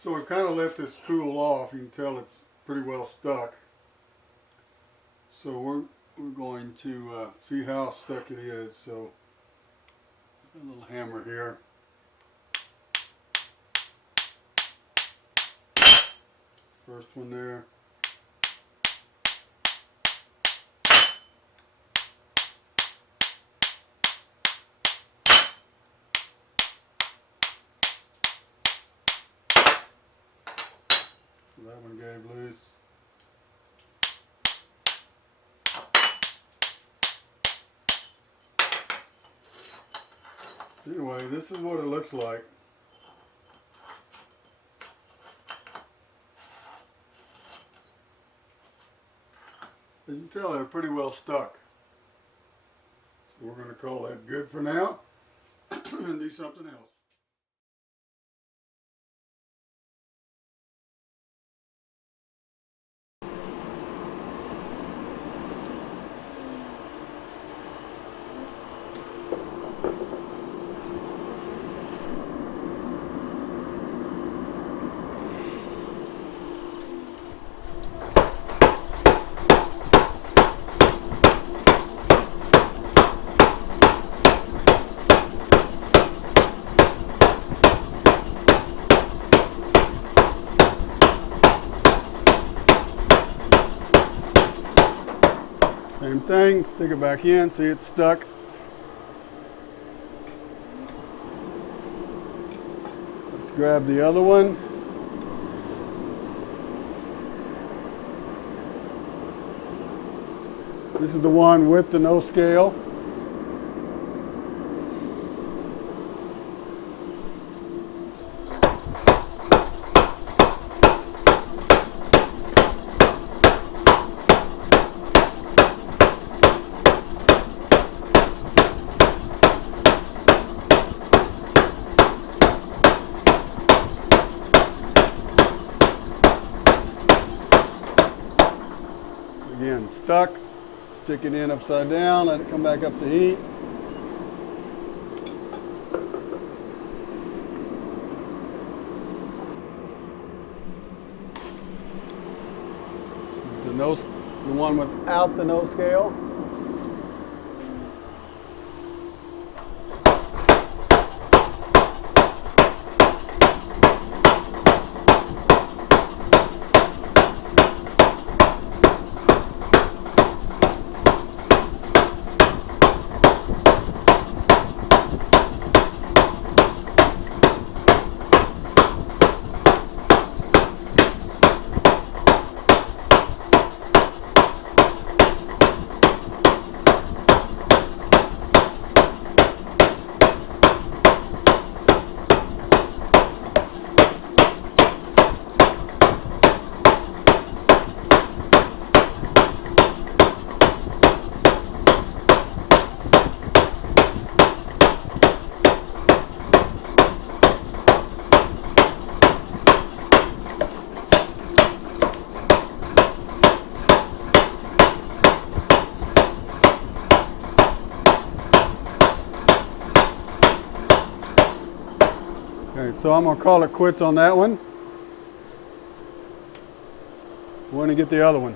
So we kind of let this cool off. You can tell it's pretty well stuck. So we're going to see how stuck it is. So a little hammer here. First one there. So that one gave loose. Anyway, this is what it looks like. As you can tell, they're pretty well stuck. So we're going to call that good for now and do something else. Same thing, stick it back in, see it's stuck. Let's grab the other one. This is the one with the no scale. Again, stuck. Stick it in upside down, let it come back up to heat. This is the one without the no scale. Okay, so I'm going to call it quits on that one. We're going to get the other one.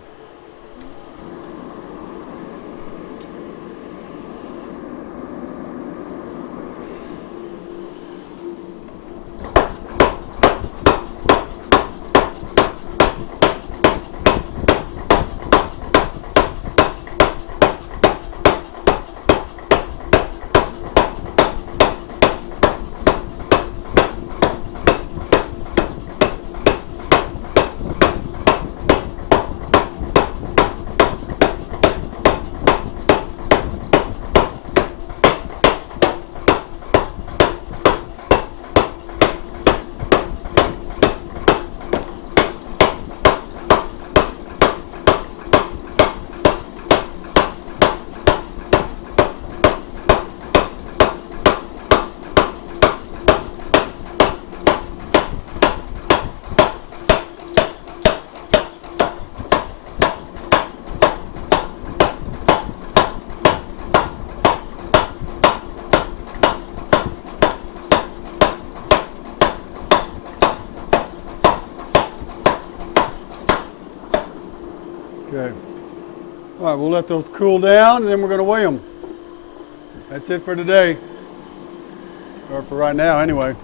All right, we'll let those cool down and then we're going to weigh them. That's it for today. Or for right now anyway.